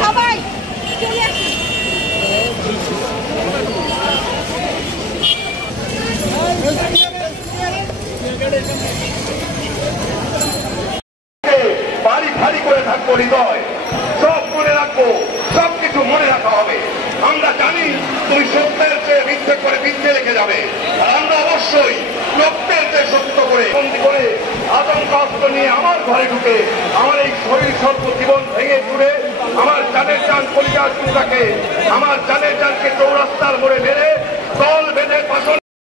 সবাই চলে আসি। বাড়ি ভারী করে থাকবো, হৃদয় সব মনে রাখবো, সবকিছু মনে রাখা হবে। আমরা জানি তুমি সত্যের চেয়ে মিথ্যে করে মিথ্যে রেখে যাবে, আর আমরা অবশ্যই সত্যের চেয়ে সত্য করে বন্দি করে আতঙ্ক অস্ত্র নিয়ে আমার ঘরে ঢুকে আমার এই শরীর স্বল্প জীবন